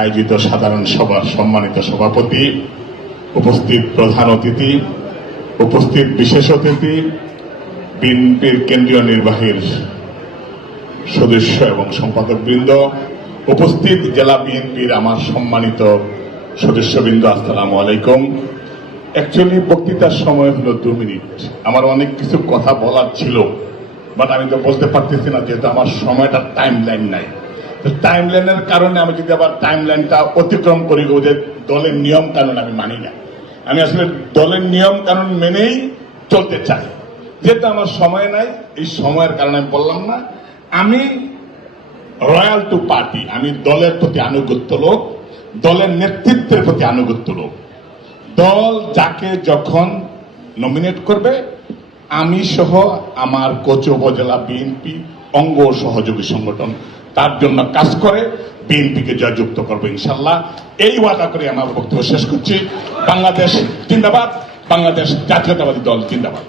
আয়োজিত সাধারণ সভার সম্মানিত সভাপতি, উপস্থিত প্রধান অতিথি, উপস্থিত বিশেষ অতিথি, বিএনপির কেন্দ্রীয় নির্বাহীর সদস্য এবং সম্পাদকবৃন্দ, উপস্থিত জেলা বিএনপির আমার সম্মানিত সদস্যবৃন্দ, আসসালামু আলাইকুম। অ্যাকচুয়ালি বক্তৃতার সময় হলো 2 মিনিট। আমার অনেক কিছু কথা বলার ছিল, বাট আমি তো বলতে পারতেছি না, যেহেতু আমার সময়টা টাইম লাইন নাই। টাইম লাইনের কারণে আমি যদি আবার টাইম লাইনটা অতিক্রম করি, ওদের দলের নিয়ম কানুন আমি মানি না। আমি আসলে দলের নিয়ম কানুন মেনেই চলতে চাই। যেহেতু আমার সময় নাই, এই সময়ের কারণে আমি বললাম না। আমি রয়্যাল টু পার্টি, আমি দলের প্রতি আনুগত্য লোক, দলের নেতৃত্বের প্রতি আনুগত্য লোক। দল যাকে যখন নমিনেট করবে, আমি সহ আমার কোচ উপজেলা বিএনপি অঙ্গ সহযোগী সংগঠন তার জন্য কাজ করে বিএনপিকে জয়যুক্ত করবো ইনশাল্লাহ। এই ওয়াদা করে আমার বক্তব্য শেষ করছি। বাংলাদেশ জিন্দাবাদ, বাংলাদেশ জাতীয়তাবাদী দল জিন্দাবাদ।